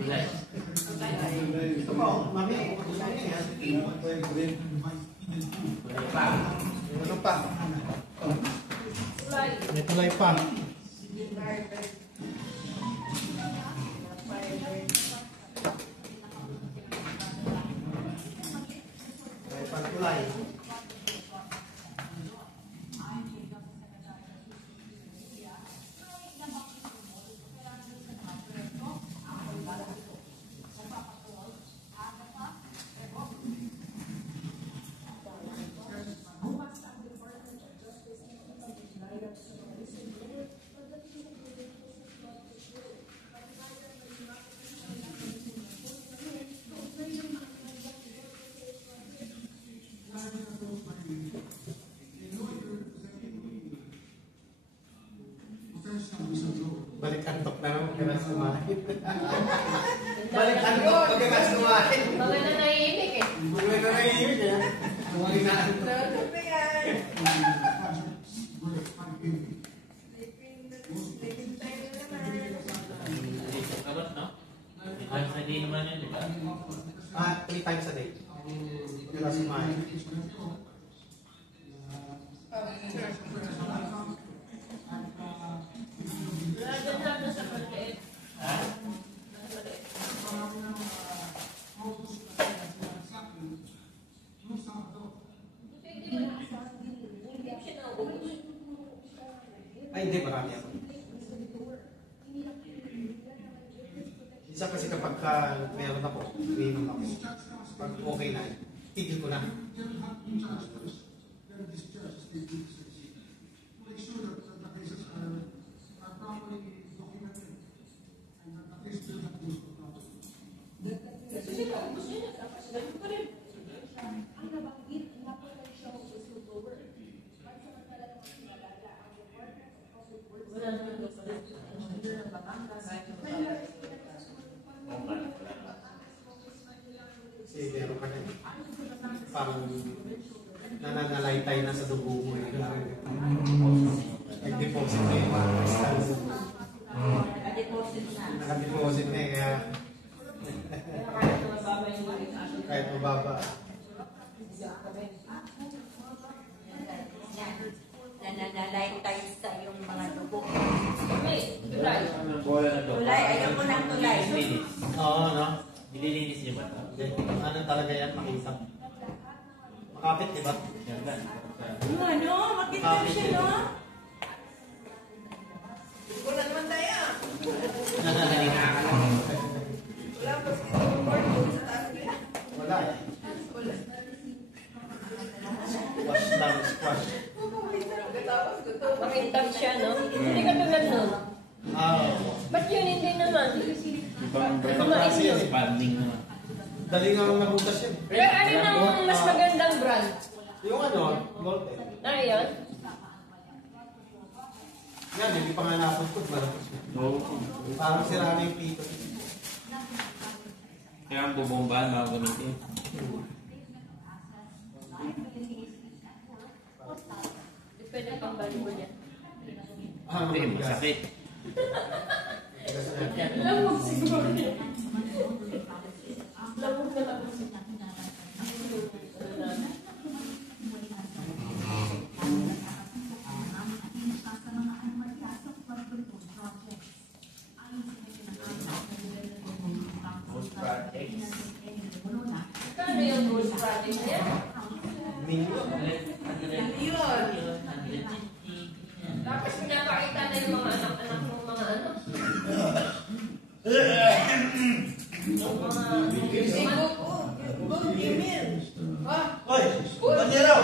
Ito pa, mami, ano pa? May tulay pa. May pagtulay. Balik antok na naman pagkatapos kumain. Balik antok pagkatapos kumain. Mga na naiimik eh. Mga na naiimik eh. Mga na antok. Sa day naman yun, di ba? 3 times a day. Pagkatapos kumain. Ay, hindi, marami ako. Isa kasi kapag meron ako, ininom ako, pag okay na, tigil ko na. Kasi meron ka na parang nananalaytay na sa dugo mo. Nag-deposit na yung mga crystals. Naka-deposit na eh, kaya kahit mababa. Nananalaytay sa yung mga dugo. Tulay, ayaw ko ng tulay. Oo, no? Nililinis niyo ba ito? Ano talaga yan, makita. Makapit, di ba? Ano? Makita siya, no? Wala naman tayo. Wala pa sa taas nila. Wala eh. Squash lang, squash. Makintab siya, no? Hindi ka tulad nun. Ba't yun hindi naman? Ibang expanding naman. Dali nga nabutas yun. Pero alin ang mas magandang brand? Yung ano, Volte. Yan? Yan, hindi pa nga napagput, malapos na. Parang sira na yung pito. Kaya ang bubombahan, mga gamitin. Pwede pang balibo yan. Hindi, masakit. Lamog siguro niya. Lamog na lamog. Kano yung Ghost Project na yan? Million. Tapos pinapakita na yung mga anak-anak ng mga ano. Yung mga... Hoy! Banyeraw!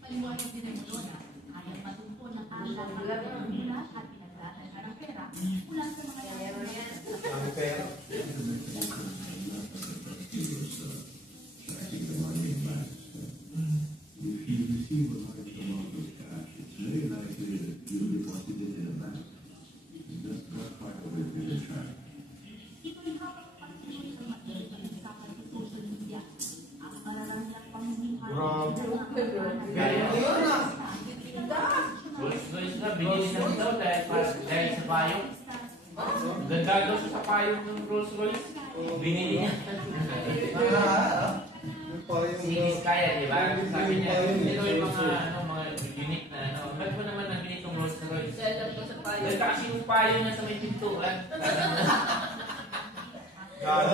Paliwanag din ang Lona, ayaw matungkol ng alala ng mula at pinagdadala ng pera mula sa mga Ang pera. ito'y habang pagtuloy sa mag-usapan sa social media. Ang kararamihan pang Gaya. Ayun na. Rolls Royce na, binili na daw dahil sa payong. Ganda daw siya sa payong ng Rolls Royce. Binili niya. Sige, kaya, di ba? Sabi niya, ito yung mga unique na ano. Ba't mo naman nabili itong Rolls Royce? Setup ko sa payo. Dahil kasi yung payong na sa may pintuan. Kaya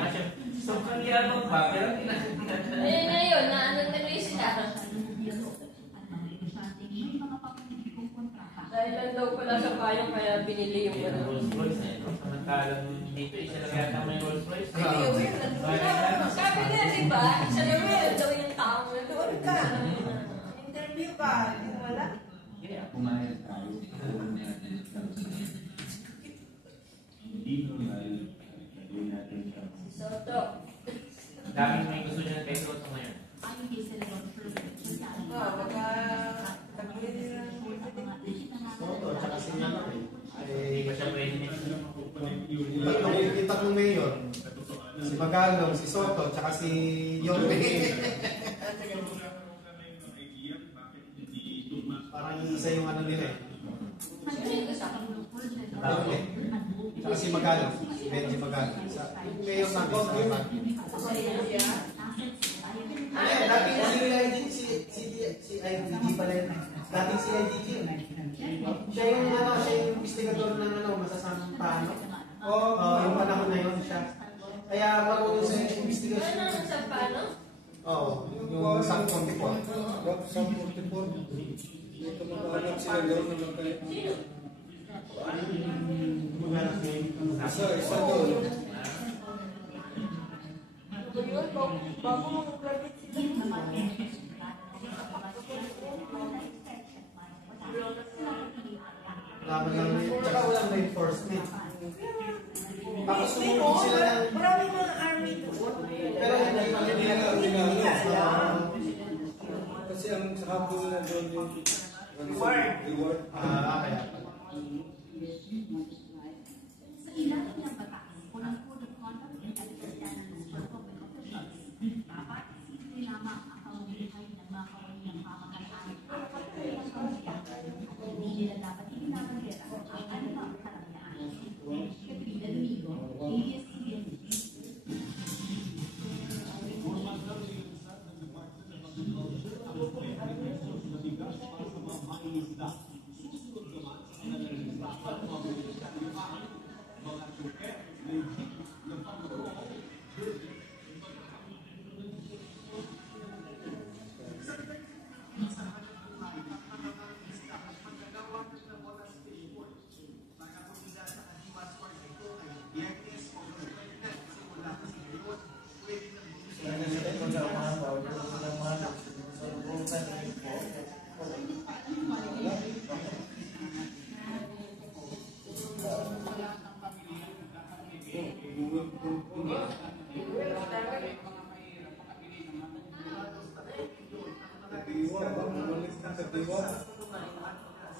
nga siya, sobrang yabang ba? Pero Ayun na yun, na ano na rin sila. Dahil lang daw pala sa payo, kaya binili yung yung ano. Rolls Royce na ito. Samantalang dito, isa lang yata may Rolls Royce. Sabi niya, di ba? Isa na meron daw yung taong na doon ka. Interview ka. Wala. Yeah. Pumayag tayo. Hindi normal. Gawin natin siya. Soto. Daming may gusto niya kay Soto ngayon. Baka tagulin nila ng Soto, tsaka si ano eh. Hindi pa siya pwede niya. Yung tatlong mayor. Si Magalong, si Soto, tsaka si Yorme. Parang isa yung ano nila eh. Yorme. Tsaka si Magalong. Si Benji Magalong. Yung mayor namin sa Baguio. Dating si IDG pala yun. Dating si IDG yun. Siya yung investigador ng masasamang paano. Yung panahon na yun siya. Kaya marunong sa investigation. Ano ang sa paano? Oo, yung Sam 44. Sam 44. Dito mag-anak sila doon naman kayo. Sino? Isa doon. bago mag-graduate sila. Laban lang rin. Tsaka walang reinforcement. Tapos sumunod sila ng... Maraming mga army doon. Pero hindi alam. Kasi ang sa hapon na doon yung reward. Kaya pala. Sa ilalim ng batas o ng Code of Conduct and Ethics Standards for Public Officials, dapat simple lamang ang pamumuhay ng mga kawani ng pamahalaan at patuloy ang pamilya. Hindi nila dapat ibinabandera ang anumang karangyaan. Katrina Domingo, ABS-CBN News.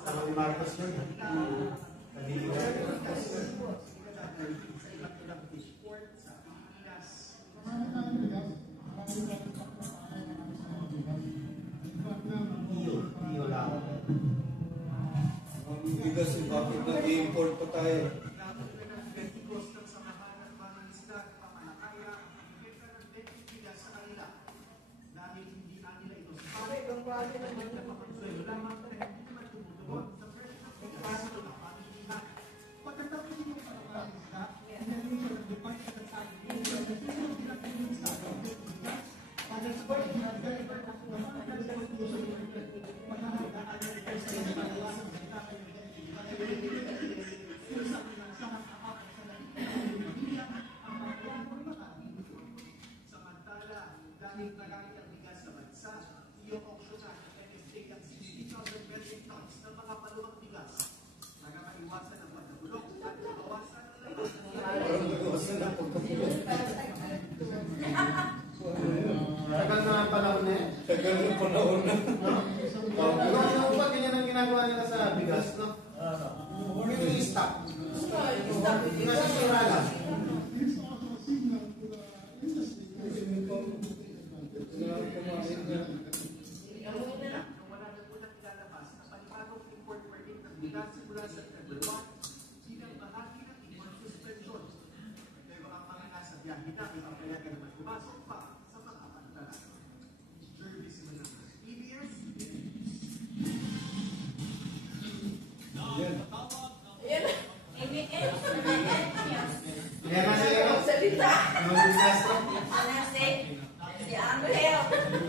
Tama ni Marcos yun. Iyo lang. Ang bigas yung bakit nag-import pa tayo. Tagal na panahon na eh. Tagal ng panahon na. Yung upat, ganyan ang ginagawa nila sa bigas, no? Yung stock. Nasisira lang. Kumain na.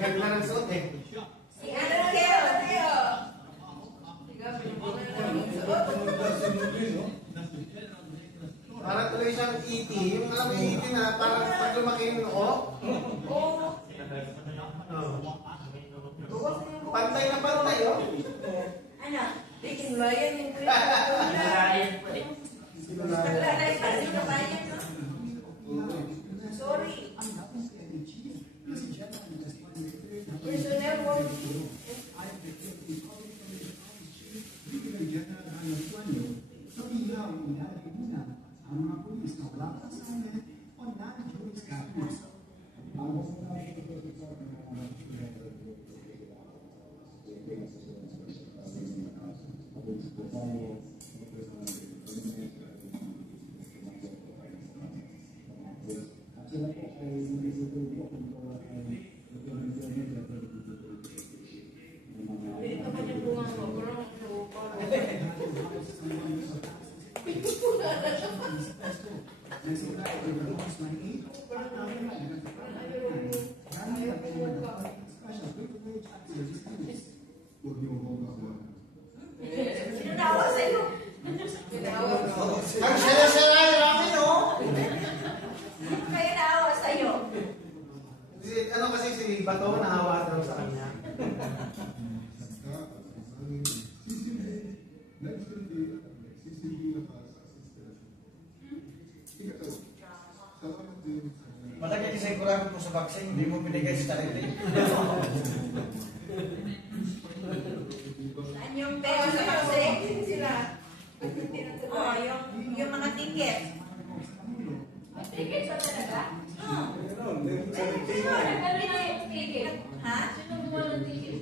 ganda ng suot eh. Si ano kayo, Teo? Sige, pinupulong na lang yung suot. Parang tuloy siyang E.T. Yung alam mo yung E.T. na parang pag lumaki yung noo. Oo. Pantay na pantay, oh. Ano? Bikin bayan yung kuya. Nalayan po eh. Wala na yung kasi na bayan, no? Sorry. Personnel work. Dito ka niya bunga mo, pero Sino naawa sa'yo? Ginawa ko. Ang sala-sala namin, oh. Sino kayo naawa sa'yo? Ano kasi si Bato, nahawa daw sa kanya. Malaki kasi kurang mo sa vaccine, hindi mo binigay sa sarili. Saan yung Teo, pera sa vaccine? sila. Oh, yung mga ticket. May ticket ba talaga? Oh. Sino nagkaroon ng ticket? Ha? Sino gumawa ng ticket?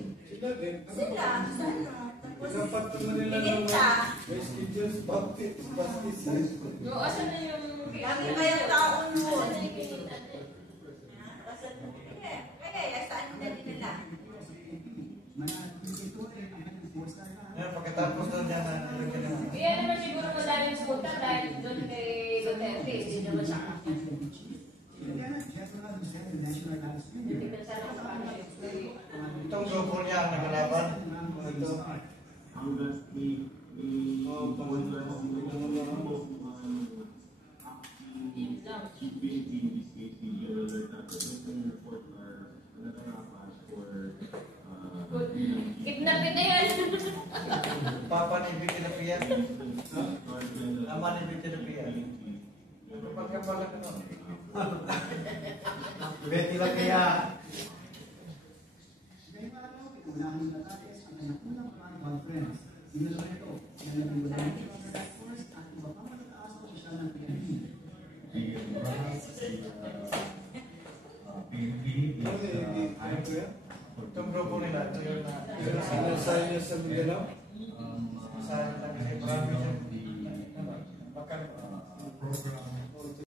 Sila. Sana. Tapos, Dapat naman nila tikinta. may schedule baptism. No, asan na yung... Lagi kayong taon noon. Asan na yung kinita? Kaya, saan na nila? Yan, pagkatapos doon yan, nilagyan naman. Kaya naman siguro madaming sputan dahil doon kay Duterte. Hindi naman sa akin. Hindi ka sana sa akin. Itong grupo niya ang nagalaban. Ito. Yun lang. Kidnapin na yan. Papa ni Vicky Lapia. Ama ni Vicky Lapia. Pagkapala ka no? Betty lang kaya. Itong grupo nila, ito yung Sa Mindanao?